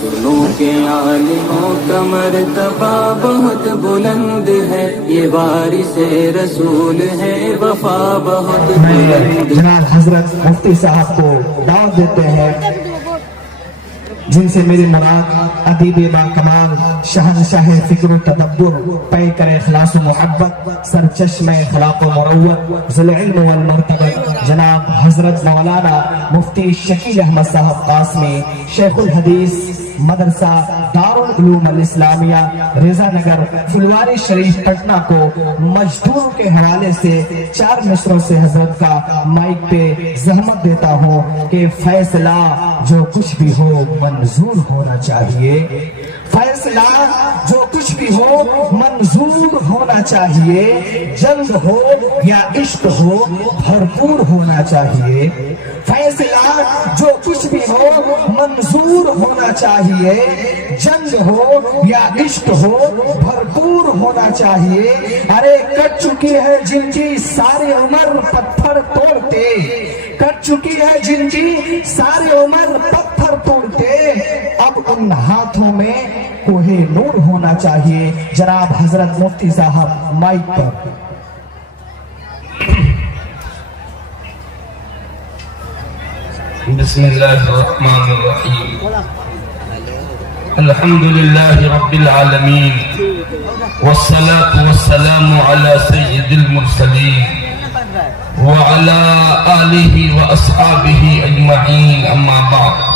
سنو کہ عالموں کا مرتبہ بہت بلند ہے، یہ وارث رسول ہے، وفا بہت بلند۔ جناب حضرت مفتی صاحب کو دعوت دیتے ہیں، جن سے میری مراد ادیب با کمال شہنشاہ فکر و تدبر، پیکر اخلاص و محبت، سرچشم اخلاق و مروت، ذو العلم والمرتبت، جناب حضرت مولانا مفتی شکیل احمد صاحب قاسمی، شیخ الحدیث، مدرسہ دارالعلوم الاسلامیہ رضا نگر فلواری شریف پٹنہ کو مزدور کے حوالے سے 4 مصروں سے حضرت کا مائک پہ زحمت دیتا ہوں کہ فیصلہ جو کچھ بھی ہو منظور ہونا چاہیے، فیصلہ جو کچھ بھی ہو منظور ہونا چاہیے، جنگ ہو یا عشق ہو بھرپور ہونا چاہیے، فیصلہ جو کچھ بھی ہو منظور ہونا چاہیے، جنگ ہو یا عشق ہو بھرپور ہونا چاہیے۔ ارے کٹ چکی ہے جن کی ساری عمر پتھر توڑتے، کٹ چکی ہے جن کی ساری عمر پتھر توڑتے، اب ان ہاتھوں میں کوہ نور ہونا چاہیے۔ جناب حضرت مفتی صاحب مائک پر۔ بسم اللہ الرحمن الرحیم، الحمدللہ رب العالمین، والصلاة والسلام علی سید المرسلین وعلى آلہ واصحابہ اجمعین، اما بعد۔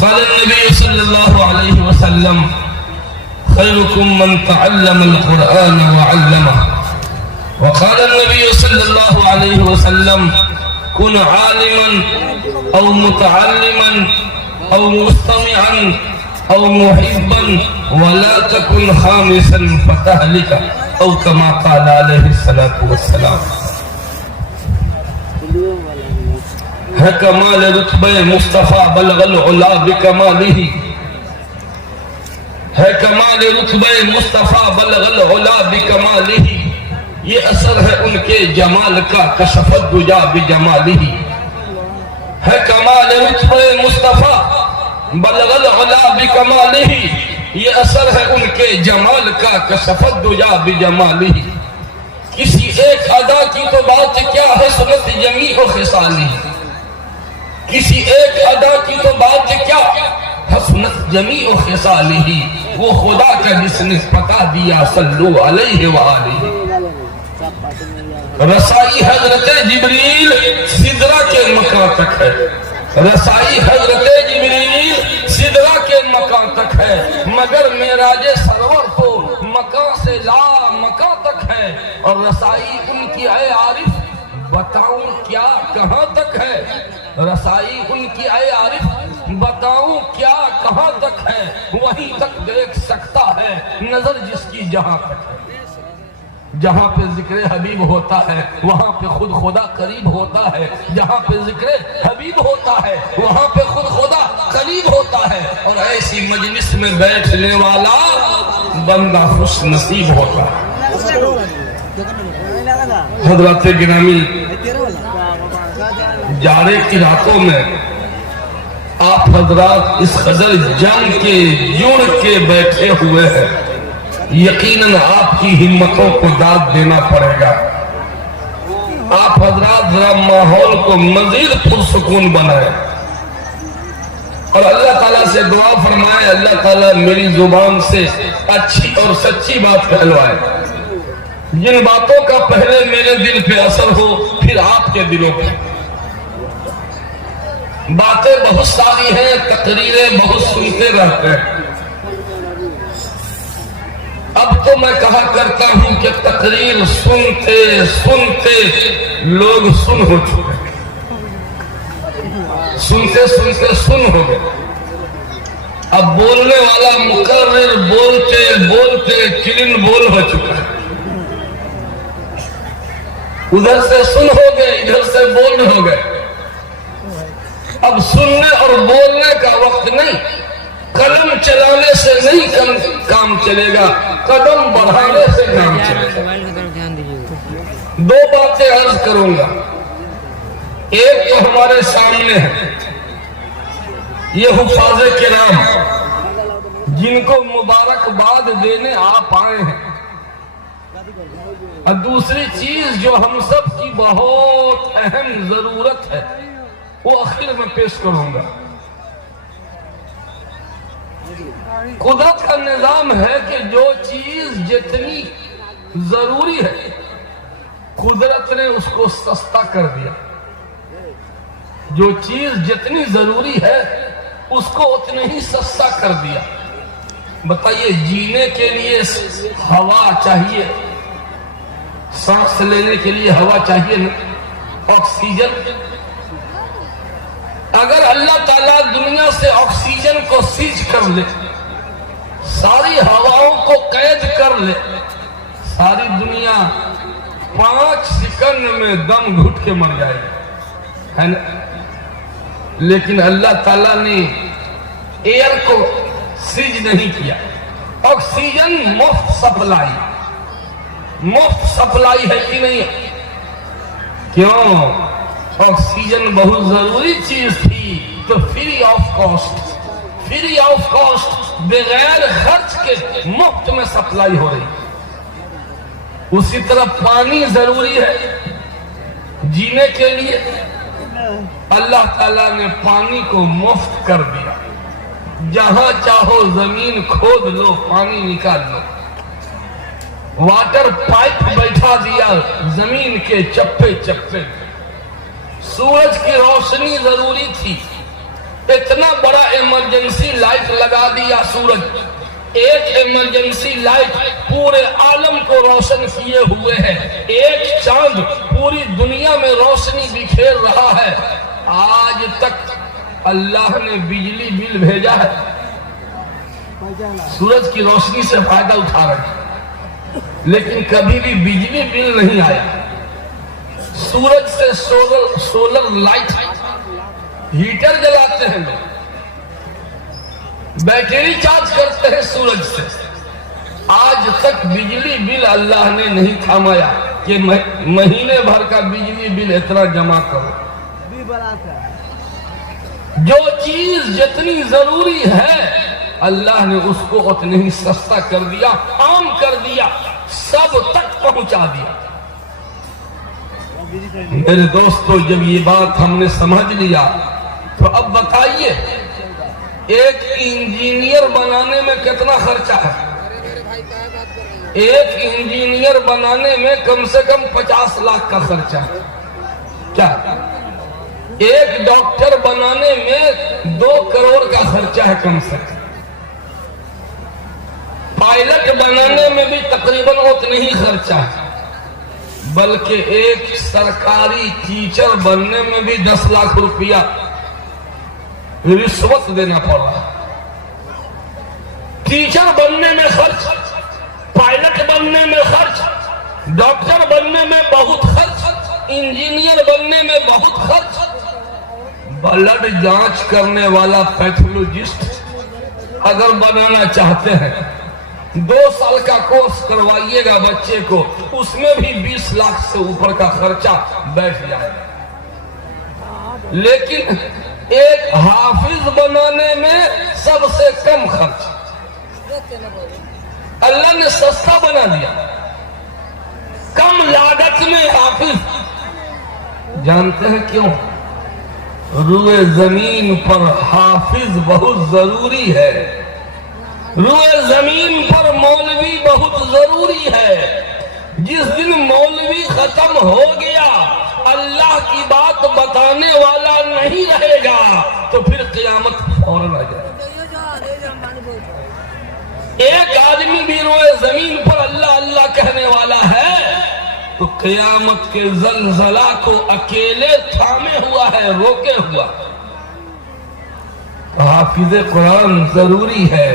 قال النبی صلی اللہ علیہ وسلم: خیرکم من تعلم القرآن وعلمہ۔ وقال النبی صلی اللہ علیہ وسلم: کن عالما او متعلما او مستمعا او محبا ولا تكن خامسا فتهلك، او كما قال علیہ الصلاة والسلام۔ ہے کمال رتبہ مصطفیٰ بلغ العلا بکمالہ، ہے کمال رتبہ مصطفیٰ بلغ العلا بکمالہ، یہ اثر ہے ان کے جمال کا کشفت دجا بجمالہ، ہے کمال رتبہ مصطفیٰ بلغ العلا بکمالہ، یہ اثر ہے ان کے جمال کا کشفت دجا بجمالہ۔ کسی ایک ادا کی تو بات کیا ہے سنت جمیع و خصالہ، کسی ایک ادا کی تو بات کیا حسنت جمیع و خصالہ، وہ خدا کا جس نے پتا دیا صلو علیہ وآلہ۔ رسائی حضرت جبریل سدرہ کے مقام تک ہے، رسائی حضرت جبریل سدرہ کے مقام تک ہے، مگر معراج سرور تو مقام سے لا مقام تک ہے، اور رسائی ان کی اے عارف بتاؤں کیا کہاں تک ہے، رسائی ان کی اے عارف بتاؤں کیا کہاں تک ہے، وہیں تک دیکھ سکتا ہے نظر جس کی جہاں تک ہے۔ جہاں پہ ذکر حبیب ہوتا ہے وہاں پہ خود خدا قریب ہوتا ہے، جہاں پہ ذکر حبیب ہوتا ہے وہاں پہ خود خدا قریب ہوتا ہے، اور ایسی مجلس میں بیٹھنے والا بندہ خوش نصیب ہوتا ہے۔ حضرات گرامی، جاڑے کی راتوں میں آپ حضرات اس قدر جنگ کے جڑ کے بیٹھے ہوئے ہیں، یقیناً آپ کی ہمتوں کو داد دینا پڑے گا۔ آپ حضرات ذرا ماحول کو مزید پرسکون بنائیں اور اللہ تعالیٰ سے دعا فرمائے، اللہ تعالیٰ میری زبان سے اچھی اور سچی بات کہلوائے، جن باتوں کا پہلے میرے دل پہ اثر ہو پھر آپ کے دلوں پہ۔ باتیں بہت ساری ہیں، تقریریں بہت سنتے رہتے ہیں، اب تو میں کہا کرتا ہوں کہ تقریر سنتے سنتے لوگ سن ہو چکے، سنتے سنتے سن ہو گئے، اب بولنے والا مقرر بولتے بولتے کلن بول ہو چکا ہے، ادھر سے سن ہو گئے ادھر سے بول ہو گئے، اب سننے اور بولنے کا وقت نہیں، قلم چلانے سے نہیں کام چلے گا، قدم بڑھانے سے کام چلے گا۔ دو باتیں عرض کروں گا، ایک تو ہمارے سامنے ہے، یہ حفاظ کرام جن کو مبارکباد دینے آپ آئے ہیں. اور دوسری چیز جو ہم سب کی بہت اہم ضرورت ہے وہ آخر میں پیش کروں گا. قدرت کا نظام ہے کہ جو چیز جتنی ضروری ہے قدرت نے اس کو سستا کر دیا. جو چیز جتنی ضروری ہے اس کو اتنے ہی سستا کر دیا. بتائیے جینے کے لیے ہوا چاہیے, سانس لینے کے لیے ہوا چاہیے نا, آکسیجن. اگر اللہ تعالیٰ دنیا سے آکسیجن کو سیج کر لے, ساری ہواؤں کو قید کر لے, ساری دنیا 5 سیکنڈ میں دم گھٹ کے مر جائے گی, ہے نا. لیکن اللہ تعالیٰ نے ایئر کو سیج نہیں کیا. آکسیجن مفت سپلائی, مفت سپلائی ہے کہ نہیں؟ کیوں؟ آکسیجن بہت ضروری چیز تھی تو free of cost, free of cost بغیر خرچ کے مفت میں سپلائی ہو رہی. اسی طرح پانی ضروری ہے جینے کے لیے, اللہ تعالیٰ نے پانی کو مفت کر دیا. جہاں چاہو زمین کھود لو, پانی نکال لو. واٹر پائپ بیٹھا دیا زمین کے چپے چپے. سورج کی روشنی ضروری تھی, اتنا بڑا ایمرجنسی لائٹ لگا دیا سورج. ایک ایمرجنسی لائٹ پورے عالم کو روشن کیے ہوئے ہے. ایک چاند پوری دنیا میں روشنی بکھیر رہا ہے. آج تک اللہ نے بجلی بل بھیجا ہے, سورج کی روشنی سے فائدہ اٹھا رہے ہیں, لیکن کبھی بھی بجلی بل نہیں آیا. سورج سے سولر لائٹ ہیٹر جلاتے ہیں لوگ, بیٹری چارج کرتے ہیں سورج سے. آج تک بجلی بل اللہ نے نہیں تھامایا کہ مہینے بھر کا بجلی بل اتنا جمع کرو. جو چیز جتنی ضروری ہے اللہ نے اس کو اتنے ہی سستا کر دیا, عام کر دیا, سب تک پہنچا دیا. میرے دوستو, جب یہ بات ہم نے سمجھ لیا تو اب بتائیے ایک انجینئر بنانے میں کتنا خرچہ ہے؟ ایک انجینئر بنانے میں کم سے کم 50 لاکھ کا خرچہ ہے. کیا ایک ڈاکٹر بنانے میں 2 کروڑ کا خرچہ ہے کم سے کم. پائلٹ بنانے میں بھی تقریباً اتنا ہی خرچہ ہے. بلکہ ایک سرکاری ٹیچر بننے میں بھی 10 لاکھ روپیہ رشوت دینا پڑ رہا ہے. ٹیچر بننے میں خرچ, پائلٹ بننے میں خرچ, ڈاکٹر بننے میں بہت خرچ, انجینئر بننے میں بہت خرچ. بلڈ جانچ کرنے والا پیتھولوجسٹ اگر بنانا چاہتے ہیں 2 سال کا کورس کروائیے گا بچے کو, اس میں بھی 20 لاکھ سے اوپر کا خرچہ بیٹھ جائے گا. لیکن ایک حافظ بنانے میں سب سے کم خرچ. اللہ نے سستا بنا دیا, کم لاگت میں حافظ. جانتے ہیں کیوں؟ روئے زمین پر حافظ بہت ضروری ہے, روئے زمین پر مولوی بہت ضروری ہے. جس دن مولوی ختم ہو گیا, اللہ کی بات بتانے والا نہیں رہے گا, تو پھر قیامت فوراً آ جائے. ایک آدمی بھی روئے زمین پر اللہ اللہ کہنے والا ہے تو قیامت کے زلزلہ کو اکیلے تھامے ہوا ہے, روکے ہوا. حافظ قرآن ضروری ہے,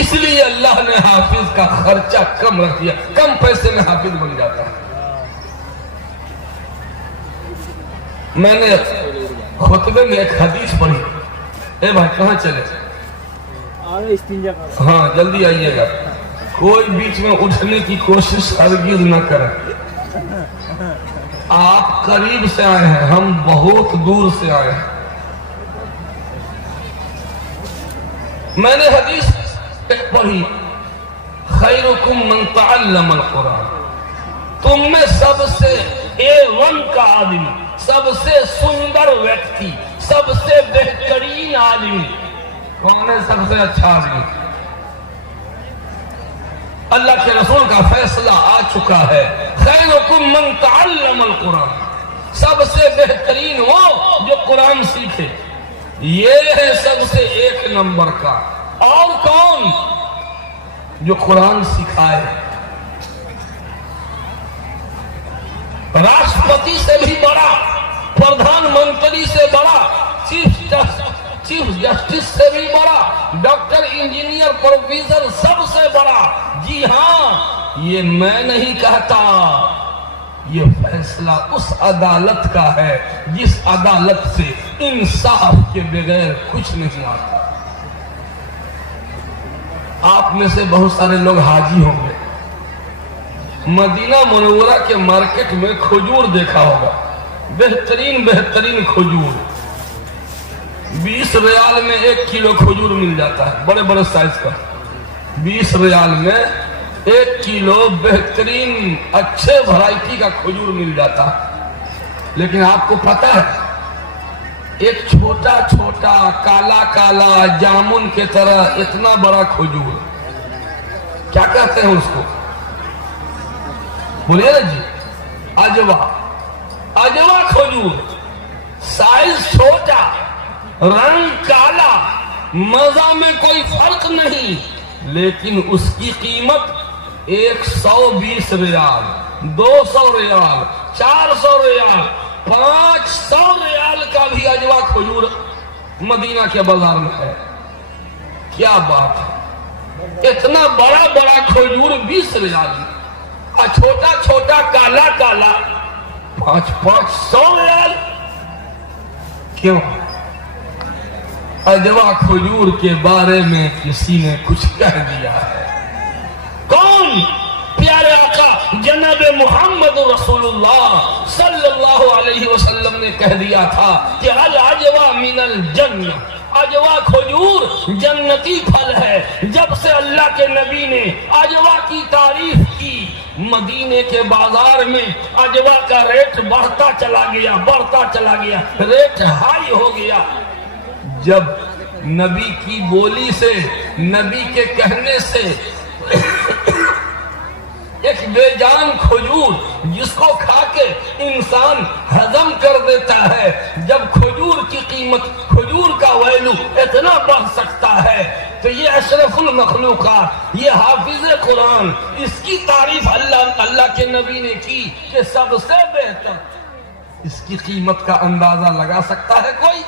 اس لیے اللہ نے حافظ کا خرچہ کم رکھ دیا. کم پیسے میں حافظ بن جاتا ہے. میں نے خطبے میں ایک حدیث پڑھی. اے بھائی کہاں چلے؟ ہاں جلدی آئیے گا. کوئی بیچ میں اٹھنے کی کوشش ہرگز نہ کریں. آپ قریب سے آئے ہیں, ہم بہت دور سے آئے ہیں. میں نے حدیث پڑھی، خیرکم من تعلم القرآن، تم میں سب سے A1 کا آدمی، سب سے سندر ویکتی، سب سے بہترین آدمی کون ہے؟ سب سے اچھا آدمی؟ اللہ کے رسول کا فیصلہ آ چکا ہے، خیرکم من تعلم القرآن، سب سے بہترین وہ جو قرآن سیکھے، یہ ہے سب سے 1 نمبر کا۔ اور کون؟ جو قرآن سکھائے۔ راشٹرپتی سے بھی بڑا، پردھان منتری سے بڑا، چیف جسٹس سے بھی بڑا، ڈاکٹر، انجینئر، پروفیسر سب سے بڑا۔ جی ہاں، یہ میں نہیں کہتا، یہ فیصلہ اس عدالت کا ہے جس عدالت سے انصاف کے بغیر کچھ نہیں آتا۔ آپ میں سے بہت سارے لوگ حاجی ہوں گے، مدینہ منورہ کے مارکیٹ میں کھجور دیکھا ہوگا، بہترین کھجور، 20 ریال میں 1 کلو کھجور مل جاتا ہے، بڑے بڑے سائز کا، 20 ریال میں 1 کلو بہترین اچھے ورائٹی کا کھجور مل جاتا ہے۔ لیکن آپ کو پتا ہے ایک چھوٹا چھوٹا کالا کالا جامن کے طرح اتنا بڑا کھجور، کیا کہتے ہیں اس کو؟ بولیے نا جی، اجوا کھجور، سائز چھوٹا، رنگ کالا، مزہ میں کوئی فرق نہیں، لیکن اس کی قیمت 120 ریال، 200 ریال، 400 ریال، 500 ریال کا بھی اجوا کھجور مدینہ کے بازار میں ہے۔ کیا بات ہے، اتنا بڑا بڑا کھجور 20 ریال میں، اور چھوٹا چھوٹا کالا کالا 500 ریال۔ کیوں؟ اجوا کھجور کے بارے میں کسی نے کچھ کہہ دیا ہے۔ کون؟ پیارے آقا جناب محمد رسول اللہ صلی اللہ علیہ وسلم نے کہہ دیا تھا کہ العجوا من الجنہ، اجوا کھجور جنتی پھل ہے۔ جب سے اللہ کے نبی نے اجوا کی تعریف کی، مدینے کے بازار میں اجوا کا ریٹ بڑھتا چلا گیا، ریٹ ہائی ہو گیا۔ جب نبی کی بولی سے، نبی کے کہنے سے ایک بے جان کھجور جس کو کھا کے انسان ہضم کر دیتا ہے، جب کھجور کی قیمت، کھجور کا ویلو اتنا بڑھ سکتا ہے، تو یہ اشرف المخلوقات، یہ حافظ قرآن، اس کی تعریف اللہ کے نبی نے کی کہ سب سے بہتر، اس کی قیمت کا اندازہ لگا سکتا ہے کوئی؟